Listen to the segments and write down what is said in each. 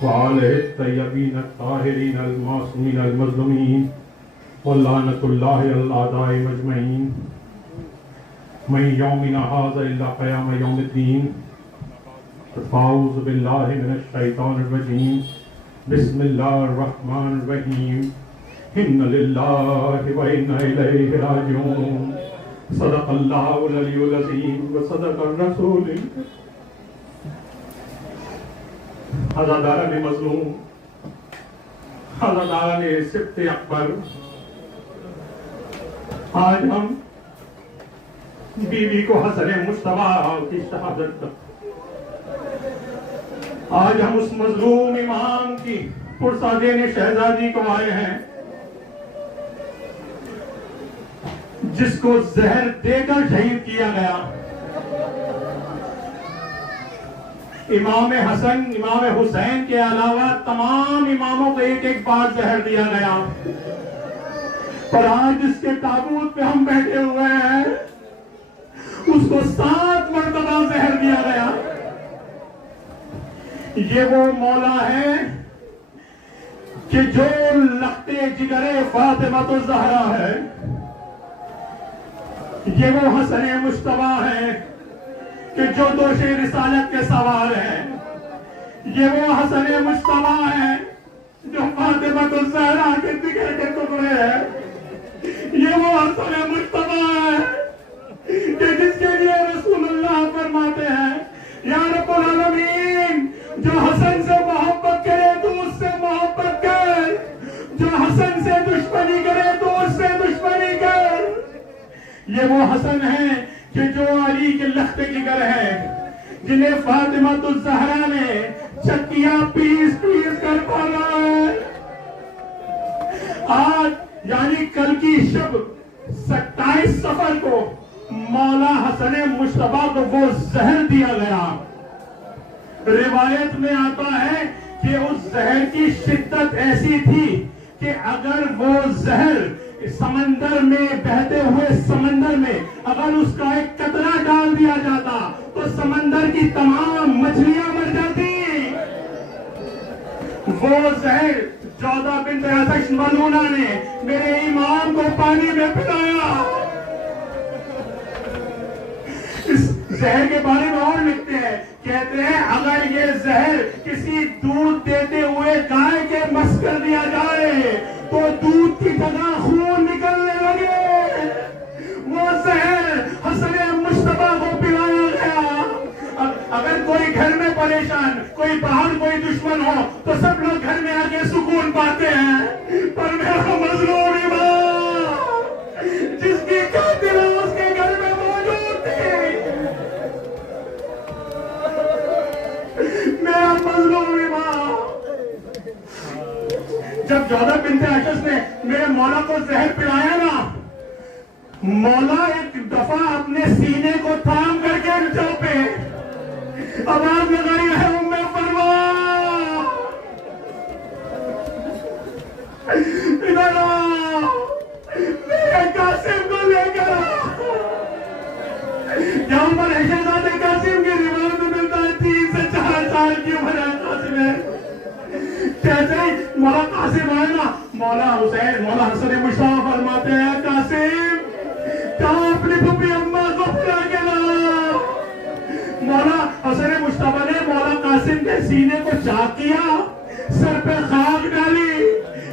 वाले तय्यबीन ताहिरीन अल-मासूमीन अल-मज़लूमीन वल्लानतुल्लाहि अला दाइम अजमईन मै यौमिना हाज़ा इल्ला क़याम यौमिद्दीन फ़ाऊज़ु बिल्लाहि मिनश शैतानिर रजीम बिस्मिल्लाहिर रहमानिर रहीम इन्ना लिल्लाहि व इन्ना इलैहि राजिऊन सदक़ल्लाहुल अलियुल अज़ीम व सदक़र रसूल हज़ादारान मज़लूम हज़ादारान सिब्त अकबर, आज हम बीवी को हसन मुश्तबा की शहादत, आज हम उस मज़लूम इमाम की पुरसादेन शहजादी को आए हैं जिसको जहर देकर शहीद किया गया। इमाम हसन इमाम हुसैन के अलावा तमाम इमामों को एक एक बार जहर दिया गया, पर आज जिसके ताबूत पे हम बैठे हुए हैं उसको 7 मरतबा जहर दिया गया। ये वो मौला है कि जो लखते जिगरे फातिमा ज़हरा है, ये वो हसन मुश्तबा है कि जो दोषे रिसालत के सवार है, ये वो हसन मुश्तबा है जो फातिमा ज़हरा के जिगर के टुकड़े हैं, ये वो हसन मुश्तबा है कि जिसके लिए रसूलुल्लाह फरमाते हैं या रब्बुल आलमीन, जो हसन से मोहब्बत करे तो उससे मोहब्बत कर, जो हसन से दुश्मनी करे तो उससे दुश्मनी कर। ये वो हसन है कि जो अली के लख्ते जिगर है, जिन्हें फातिमा ज़हरा ने चक्कियां पीस पीस कर पाला है। आज यानी कल की शब 27 सफर को मौला हसन मुश्तबा को वो जहर दिया गया। रिवायत में आता है कि उस जहर की शिद्दत ऐसी थी कि अगर वो जहर समंदर में, बहते हुए समंदर में अगर उसका एक कतरा डाल दिया जाता तो समंदर की तमाम मछलियां मर जाती। वो जहर जौदा बिन्त अतश मलूना ने मेरे इमाम को पानी में पिलाया। इस जहर के बारे में और लिखते हैं, कहते हैं अगर ये जहर किसी दूध देते हुए गाय के मस कर दिया जाए तो दूध की जगह खून निकलने लगे। वो जहर हसन मुश्तबा को पिलाया गया। अगर कोई घर में परेशान, कोई बाहर कोई दुश्मन हो तो सब लोग घर में आके सुकून पाते हैं, पर मेरा मजलूम इमाम जिसकी कातिल उसके घर में मौजूद थी, मेरा मजलूम इमाम। जब जौदा बिन्त अतश ने मेरे मौला को जहर पिलाया ना, मौला एक दफा अपने सीने को थाम करके जो पे आवाज लगाई है, उम्मे फरमा इधर आओ, मेरे कासिम को लेकर आओ। यहाँ पर शहजादे कासिम की रिवायत में मिलता है 3 से 4 साल की उम्र है कासिम है। कैसे ही मौला कासिम आए ना, मौला हुसैन मौला हसन मुश्तबा फरमाते हैं, कासिम कहाँ अपनी फूफी अम्मा को बुला के लाओ। मौला हसन मुश्तबा ने मौला कासिम के सीने को चाक किया, सर पे खाक डाली।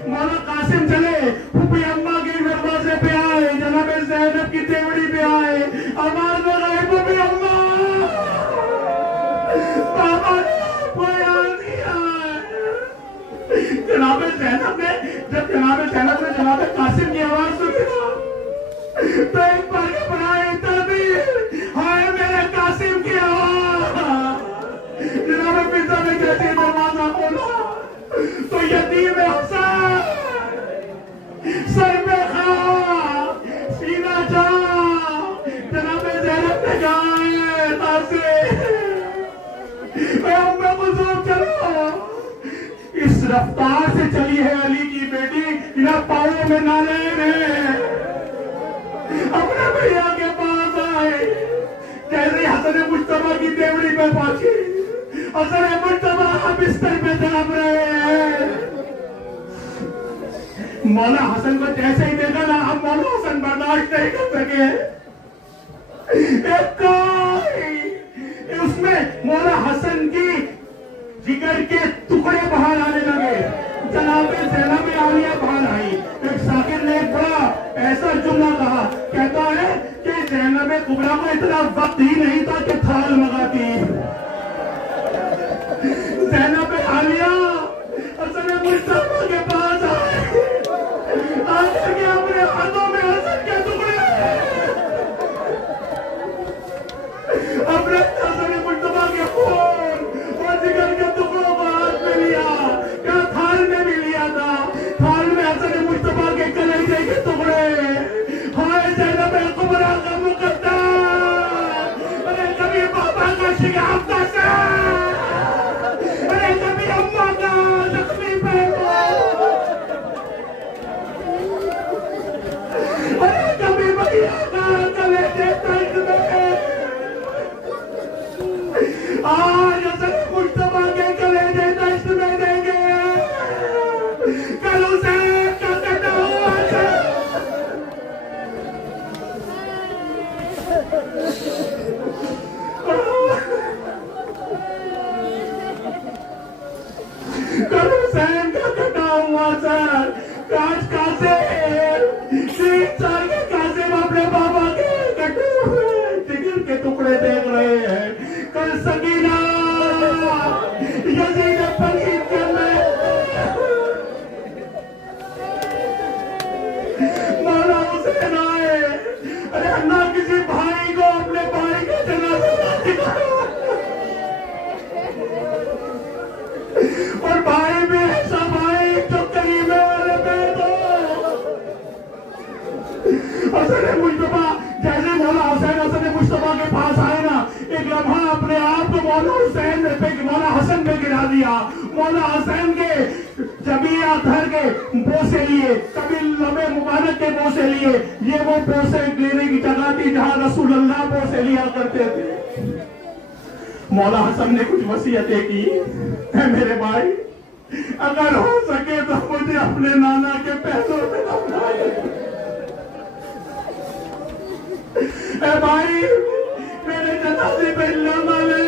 मौला कासिम चले, फूफी अम्मा के दरवाजे पे आए, जनाब ज़ैनब की तेवड़ी पे आए, आवाज लगाई फूफी अम्मा पापा जनाब ज़ैनब ने, जब जनाब ज़ैनब ने जनाब कासिम की आवाज सुनी तो एक बार घबराई तबीर, हाय मेरे कासिम की आवाज। जनाब पिता ने जैसे दरवाजा खोला तो यतीम हसन सर पे खाक, सीना जा। जनाब ज़ैनब ने कहा कासिम चलो, इस रफ्तार से चली है अली की बेटी, बिना पाओ में नालैन है। अपने भैया के पास आए, जैसे हसन मुश्तबा की देवड़ी पे पहुंची, हसन मुश्तबा बिस्तर पे तड़प रहे मौला हसन को जैसे ही देखा ना, अब मौला हसन बर्दाश्त नहीं कर सके। उसमें मौला हसन की जिगर के टुकड़े बाहर आने लगे। जनाबे ज़ैनब आलिया बाहर आई। एक शाकिर ने एक बड़ा ऐसा जुमला कहा, कहता है कि ज़ैनब कुबरा को इतना वक्त ही नहीं था कि थाल मंगाती। ज़ैनब आलिया हसन मुस्तफा के पास आए, आकर के अपने हाथों में हसन के टुकड़े, अपने हसन मुस्तफा के खून और जिगर के टुकड़ों को हाथ में लिया। क्या थाल में भी लिया था? थाल में हसन मुस्तफा के कलेजे के टुकड़े। हाय ज़ैनब कुबरा का मुकद्दर, अरे कभी बाबा का शिगाफ्ता से, अरे कभी अम्मा का जख्मी पैर, अरे कभी भैया का कलेजे दर्द में। आज हसन मुस्तफा के कलेजे दर्द में देंगे, कल उसे का कटा हुआ था। कल हुसैन का कटा हुआ सर, काश कासिम 3 साल के कासिम अपने बाबा के कटे हुए जिगर के टुकड़े देख रहे हैं। कल सकीना यजीद फकीर के में मौला हुसैन आए। अरे अल्लाह किसी भाई को अपने भाई का जनाजा दिखाओ, और भाई भी ऐसा भाई जो करीबे वाले बैठ हो। हसन मुस्तफा जैसे मौला हुसैन हसन मुस्तफा के पास आए ना, एक लम्हा अपने आप को मौला हुसैन पे मौला हसन पे गिरा दिया। मौला हसन के जबिया धर के बोसे लिए, कभी लबे मुबारक के बोसे लिए। ये वो बोसे लेने की जगह थी जहां रसूल अल्लाह बोसे लिया करते थे। मौला हसन ने कुछ वसीयतें की, है मेरे भाई, अगर हो सके तो मुझे अपने नाना के पैरों में दफनाए। ए भाई, मेरे जनाजे पे लम्हा ले,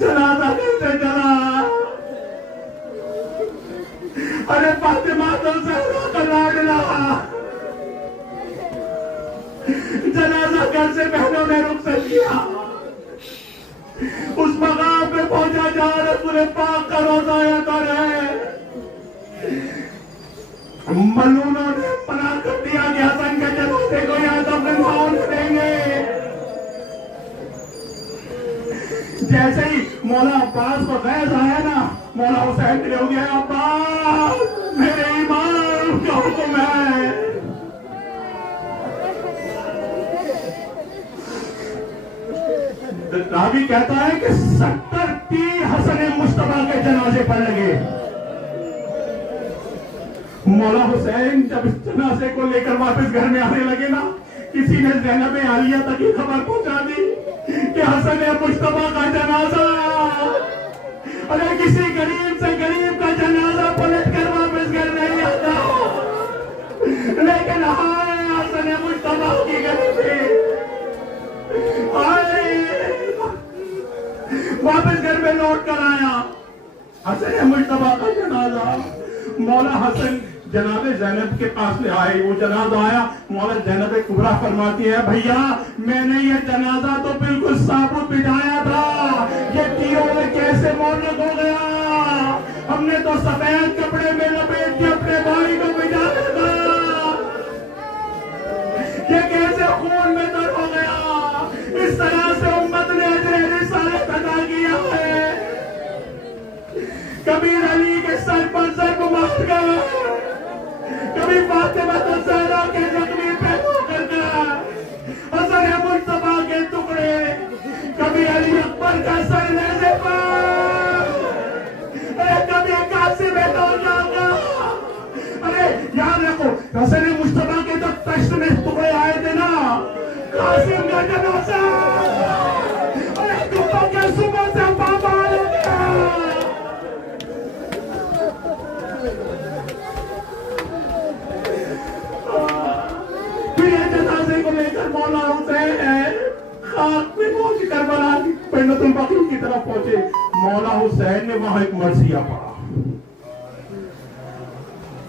जनाजा कैसे चला? अरे फातिमा तो ज़हरा का लाडला, जनाजा घर से बहनों ने रुखसत किया। उस मकाम पे पहुंचा जहां रसूल पाक का रोज़ा अतर है। मलूनों ने मना कर दिया कि हसन के जनाजे को यहाँ दफन होने देंगे। जैसे ही मौला अब्बास को गैस आया ना, मौला हुसैन खड़े हो गया। अब्बास, मेरे ईमान का हुक्म है। रावी कहता है कि 70 तीर हसन मुस्तफा के जनाजे पर लगे। मौला हुसैन जब इस जनाजे को लेकर वापस घर में आने लगे ना, किसी ने ज़ैनब आलिया तक ही खबर पहुंचा दी कि हसन मुस्तफा का जनाजा। अरे किसी गरीब से गरीब का जनाजा पलट कर वापस घर नहीं आता, लेकिन हाय हसन मुस्तफा की गरीबी। वापस घर में लौट कर आया हसन मुस्तफा का जनाजा। मौला हसन जनाबे ज़ैनब के पास ले आए। वो जनाजा आया, मौला ज़ैनब कुबरा फरमाती है, भैया मैंने ये जनाजा तो बिल्कुल साबुत बिठाया था, ये तीरों में कैसे मोहरक हो गया? हमने तो सफेद कपड़े में लपेट के अपने भाई को बिठाया था, ये कैसे खून में तर हो गया? इस तरह से उम्मत ने अजर रिसालत अदा किया है। कभी अली के सर पर ज़र्ब मार गया, कभी फातिमा तो ज़हरा के जख्मी पैरों कर हसन मुस्तफा के टुकड़े, कभी अली अकबर का सर लेने पर, अरे कभी कासिम दौला का। अरे याद रखो, हसन मुस्तफा के जब तश्त में टुकड़े आए थे ना, कासिम का जनाजा, अरे सुबह के सुबह से बाबा आ गया। बेटे को लेकर मौला हुसैन खाक में पहुंच करबला की जन्नतुल बकी की तरफ पहुंचे। मौला हुसैन ने वहां एक मरसिया पढ़ा।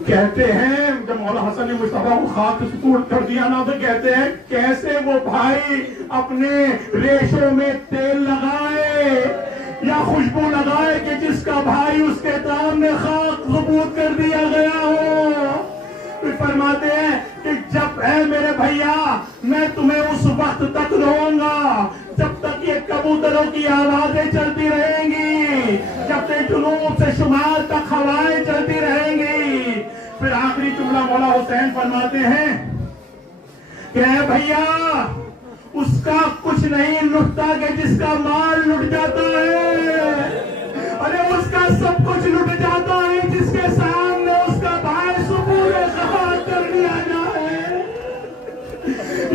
कहते हैं जब मौला हसन मुस्तफा को खाक सुपुर्द कर दिया ना, तो कहते हैं कैसे वो भाई अपने रेशों में तेल लगाए या खुशबू लगाए कि जिसका भाई उसके सामने खाक सुपुर्द कर दिया गया हो। फिर फरमाते हैं कि जब है मेरे भैया मैं तुम्हें उस वक्त तक रोऊंगा जब तक ये कबूतरों की आवाजें चलती रहेंगी, जब तक जुनूब से शुमाल तक हवाएं चलती रहेंगी। फिर आखिरी जुमला मौला हुसैन फरमाते हैं कि भैया उसका कुछ नहीं लुटता कि जिसका माल लुट जाता है, अरे उसका सब कुछ लुट जाता है जिसके सामने उसका भाई सुबूरे ज़हार कर लिया जाए।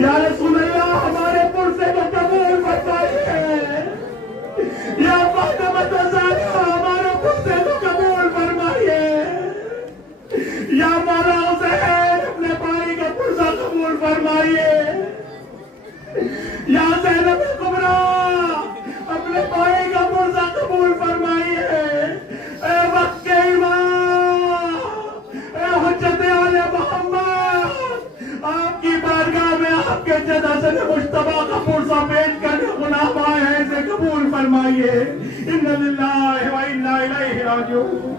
या रसूल अल्लाह हमारे पुरसे को कबूल फरमाइए, या फातिमा ज़हरा हमारे पुरसे को कबूल फरमाइए, या मौला हुसैन अपने भाई का पुरसा कबूल फरमाइए, या ज़ैनब कुबरा अपने भाई का पुरसा कबूल फरमाइए। ए वक्त के इमाम, ए हुज्जत आले मोहम्मद, आपकी बारगाह में आपके जद हसन मुज्तबा का पुरसा पेश करने गुलाम आए हैं, इसे कबूल फरमाइए। इन्ना लिल्लाहि व इन्ना इलैहि राजिऊन।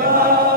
Yeah.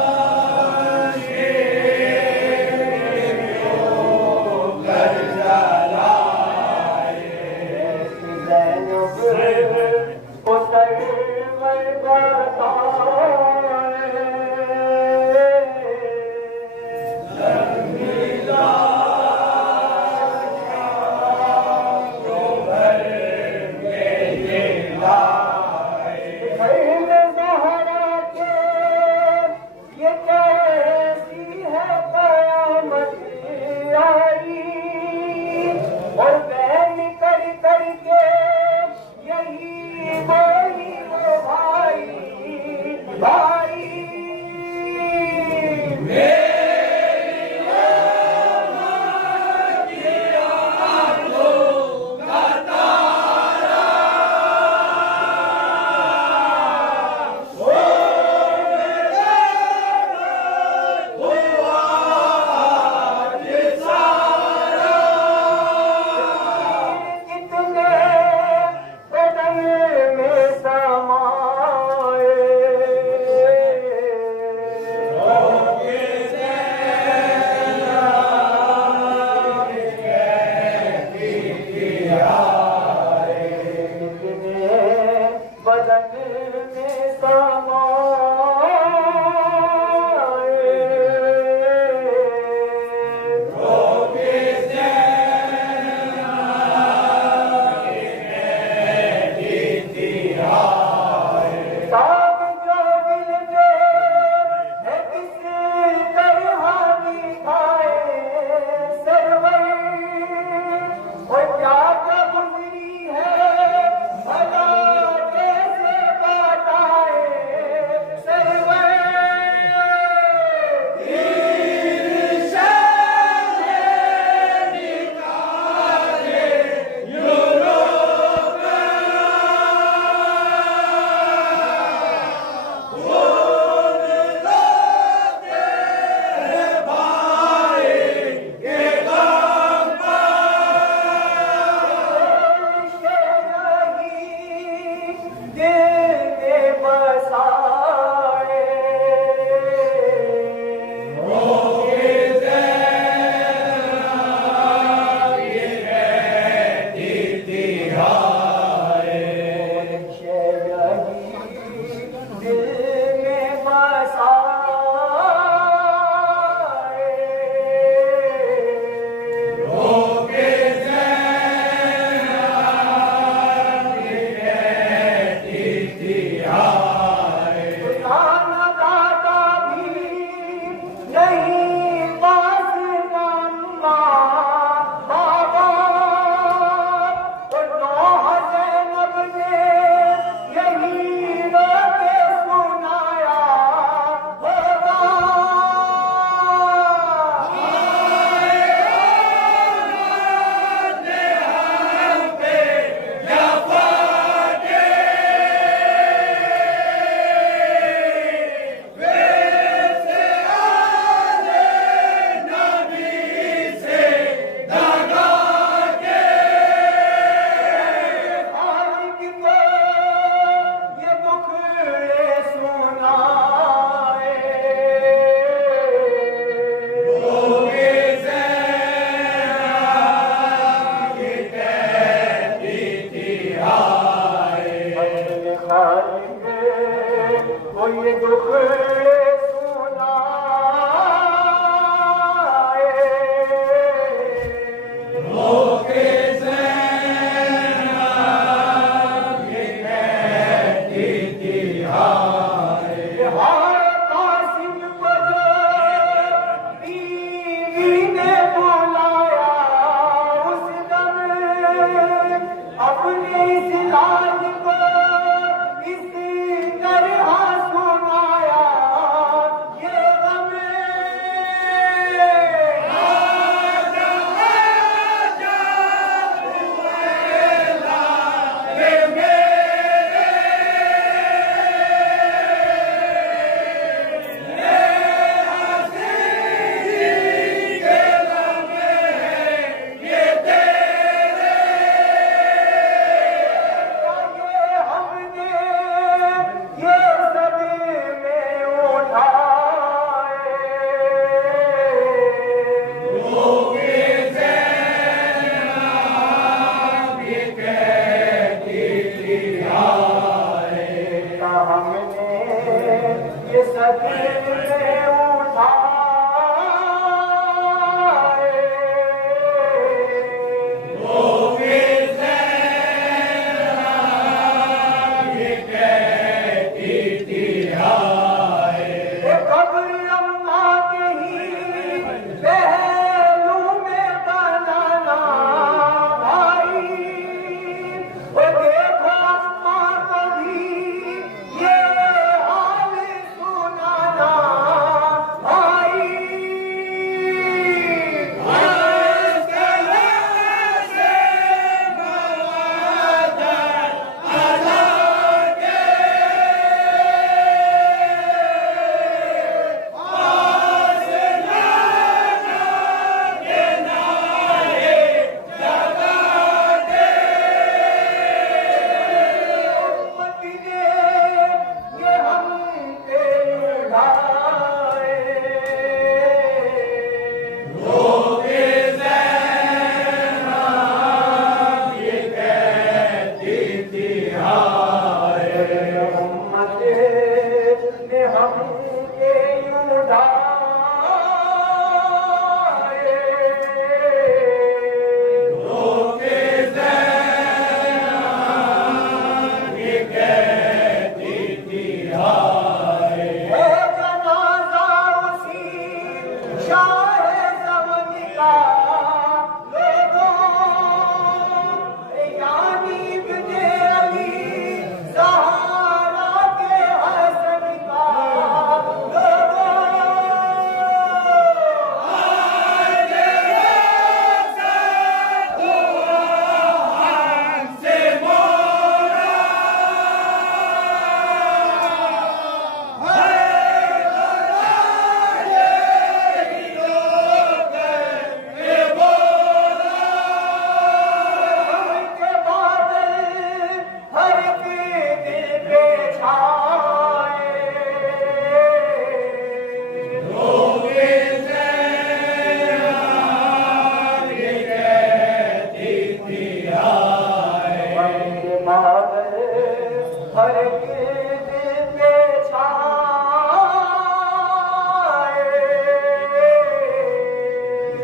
हर गिरद के छाए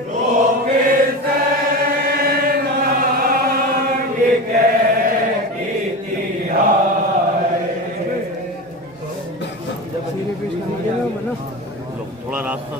रोके से नाग के थोड़ा रास्ता